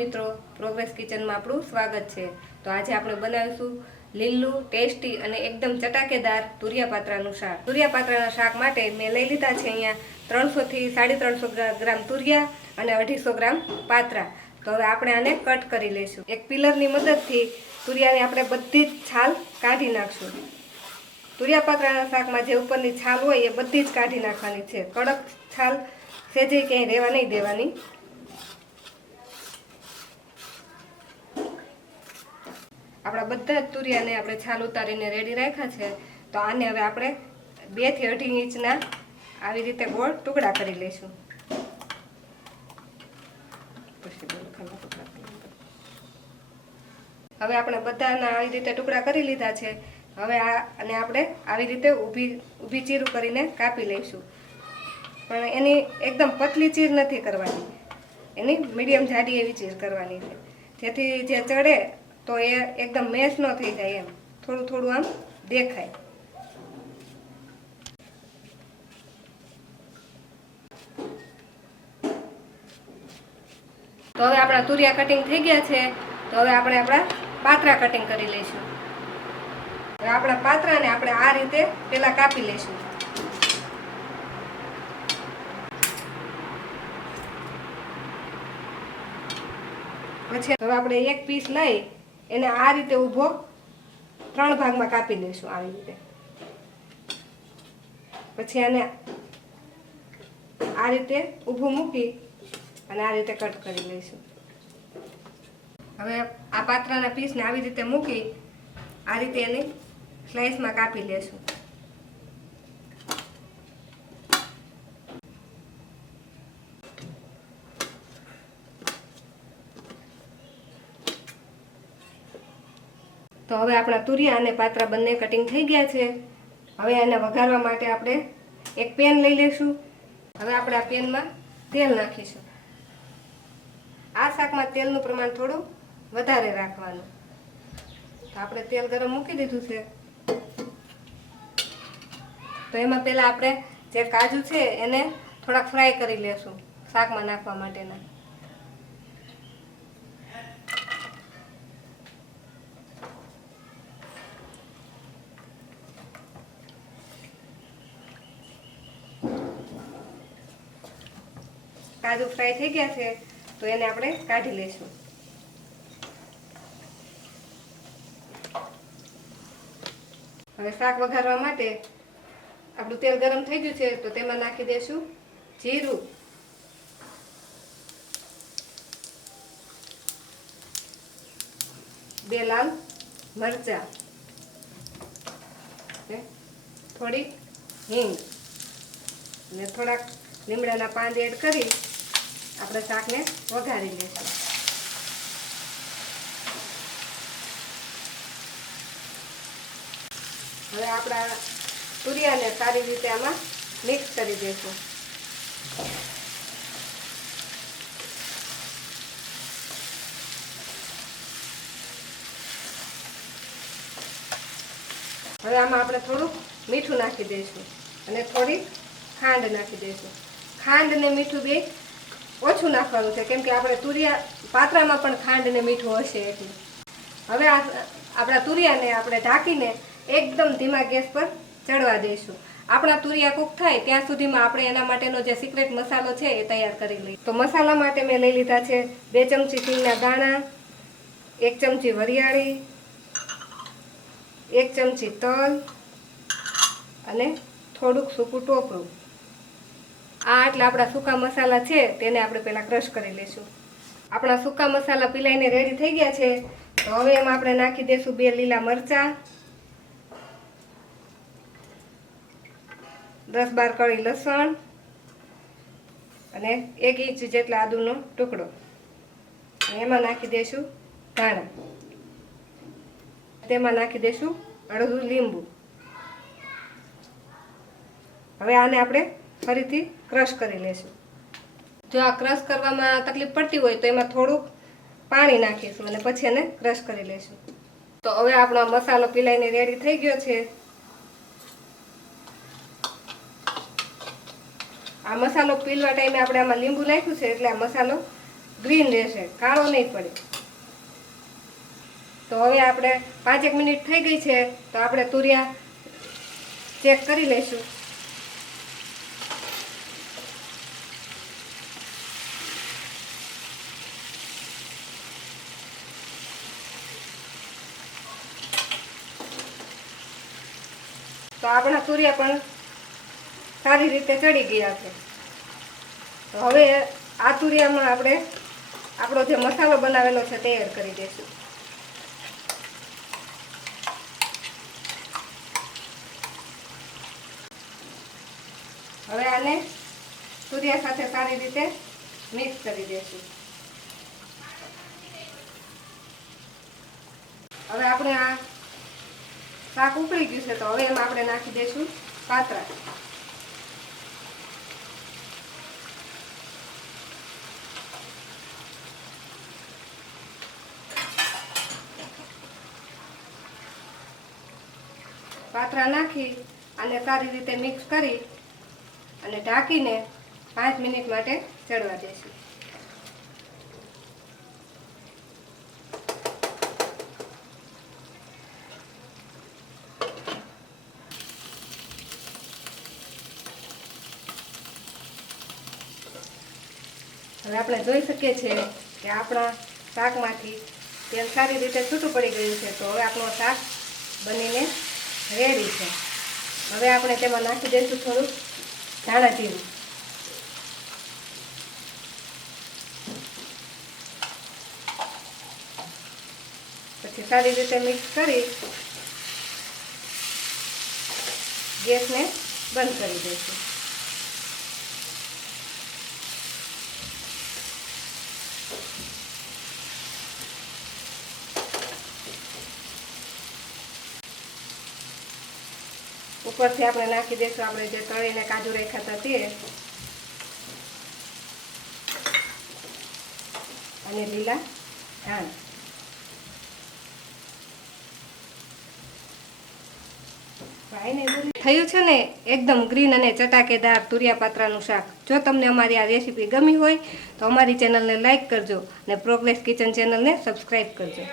મિત્રો, પ્રોગ્રેસ કિચનમાં આપણું સ્વાગત છે। તો આજે આપણે બનાવીશું લીલું ટેસ્ટી અને એકદમ ચટાકેદાર તુરિયા પાત્રાનું શાક। તુરિયા પાત્રાના શાક માટે મેં લઈ લીધા છે અહીંયા 300 થી 350 ગ્રામ તુરિયા અને 250 ગ્રામ પાત્રા। તો હવે આપણે આને કટ કરી લઈશું। એક પિલરની મદદથી તુરિયાની આપણે બધી જ છાલ કાઢી નાખશું। તુરિયા પાત્રાના શાકમાં જે ઉપરની છાલ હોય એ બધી જ કાઢી નાખવાની છે। કડક છાલ સેજે ક્યાંય રહેવા નહીં દેવાની। આપણા બધા જ તુરિયાને આપણે છાલ ઉતારીને રેડી રાખ્યા છે। તો આને હવે આપણે 2 થી 2.5 ઇંચના આવી રીતે ગોળ ટુકડા કરી લઈશું। હવે આપણે બધાના આવી રીતે ટુકડા કરી લીધા છે। હવે આને આપણે આવી રીતે ઊભી ચીરું કરીને કાપી લઈશું। પણ એની એકદમ પતલી ચીર નથી કરવાની, એની મીડિયમ જાડી એવી ચીર કરવાની છે, જેથી જે ચડે તો એ એકદમ મેશ ન થઈ જાય, એમ થોડું થોડું આમ દેખાય। તો હવે આપણા તુરિયા કટિંગ થઈ ગયા છે। તો હવે આપણે આપણા પાત્રા કટિંગ કરી લઈશું। હવે આપણા પાત્રાને આપણે આ રીતે પેલા કાપી લઈશું। પછી હવે આપણે એક પીસ લઈ એને આ રીતે ઊભો 3 ભાગમાં કાપી લઈશું આવી રીતે। પછી આને આ રીતે ઊભું મૂકી અને આ રીતે કટ કરી લઈશું। હવે આ પાત્રાના પીસને આવી રીતે મૂકી આ રીતે એની સ્લાઇસમાં કાપી લેશું। તો હવે આપણા તુરિયા અને પાત્રા બંને કટિંગ થઈ ગયા છે। હવે એને વઘારવા માટે આપણે એક પેન લઈ લઈશું। હવે આપણે આ પેનમાં તેલ નાખીશું। આ શાકમાં તેલનું પ્રમાણ થોડું વધારે રાખવાનું। તો આપણે તેલ ગરમ મૂકી દીધું છે। તો એમાં પહેલા આપણે જે કાજુ છે એને થોડાક ફ્રાય કરી લેશું શાકમાં નાખવા માટેના। કાજુ ફ્રાય થઈ ગયા છે તો એને આપણે કાઢી લઈશું। હવે શાક વઘારવા માટે આપણું તેલ ગરમ થઈ ગયું છે તો તેમાં નાખી દઈશું જીરું, બે લાલ મરચાં, થોડી હિંગ અને થોડાક લીમડાના પાન એડ કરી આપણે શાકને વઘારી લઈશું। હવે આપણા તુરિયાને સારી રીતે આમાં મિક્સ કરી દઈશું। હવે આમાં આપણે થોડુંક મીઠું નાખી દઈશું અને થોડી ખાંડ નાખી દઈશું। ખાંડ ને મીઠું બે ઓછું નાખવાનું છે, કેમ કે આપણે તુરિયા પાત્રામાં પણ ખાંડ ને મીઠું હશે એટલે। હવે આપણા તુરિયાને આપણે ઢાંકીને એકદમ ધીમા ગેસ પર ચડવા દઈશું। આપણા તુરિયા કૂક થાય ત્યાં સુધીમાં આપણે એના માટેનો જે સિક્રેટ મસાલો છે એ તૈયાર કરી લઈએ। તો મસાલા માટે મેં લઈ લીધા છે 2 ચમચી સિંગના દાણા, 1 ચમચી વરિયાળી, 1 ચમચી તલ અને થોડુંક સૂકું ટોપરું। આ એટલે આપણા સૂકા મસાલા છે તેને આપણે પહેલાં ક્રશ કરી લઈશું। આપણા સૂકા મસાલા પીલાઈને રેડી થઈ ગયા છે। તો હવે એમાં આપણે નાખી દઈશું 2 લીલા મરચાં, 10-12 કળી લસણ અને 1 ઇંચ જેટલા આદુનો ટુકડો। અને એમાં નાખી દઈશું ધાણા, તેમાં નાખી દઈશું અડધું લીંબુ। હવે આને આપણે ફરીથી ક્રશ કરી લઈશું। જો આ ક્રશ કરવામાં તકલીફ પડતી હોય તો એમાં થોડુંક પાણી નાખીશું અને પછી એને ક્રશ કરી લઈશું। તો હવે આપણો મસાલો પીલાઈને રેડી થઈ ગયો છે। આ મસાલો પીલવા ટાઈમે આપણે આમાં લીંબુ નાખ્યું છે એટલે આ મસાલો ગ્રીન રહેશે, કાળો નહીં પડે. તો હવે આપણે 5 મિનિટ થઈ ગઈ છે, તો આપણે તુરિયા ચેક કરી લઈશું. તો આપણા તુરિયા પણ સારી રીતે ચડી ગયા છે. તો હવે આ તુરિયામાં આપણે આપણો જે મસાલો બનાવેલો છે તે એડ કરી દઈશું. હવે આને તુરિયા સાથે સારી રીતે મિક્સ કરી દઈશું. હવે આપણે આ શાક ઉકળી ગયું છે, તો હવે એમાં આપણે નાખી દઈશું પાત્રા. પાત્રા નાખી અને સારી રીતે મિક્સ કરી અને ઢાંકીને 5 મિનિટ માટે ચડવા દઈશું. હવે આપણે જોઈ શકીએ છીએ કે આપણા શાકમાંથી તેલ સારી રીતે છૂટું પડી ગયું છે. તો હવે આપણું શાક બનીને રેડી છે. હવે આપણે તેમાં નાખી દઈશું થોડું ધાણા જીરું. પછી સારી રીતે મિક્સ કરી ગેસને બંધ કરી દઈશું. ઉપરથી આપણે નાખી દઈશું આપણે જે તળીને કાજુ રાખ્યા હતા તે અને લીલા ધાણા. થયું છે ને એકદમ ગ્રીન અને ચટાકેદાર તુરિયા પાત્રાનું શાક. જો તમને અમારી આ રેસીપી ગમી હોય તો અમારી ચેનલને લાઈક કરજો અને પ્રોગ્રેસ કિચન ચેનલને સબસ્ક્રાઈબ કરજો.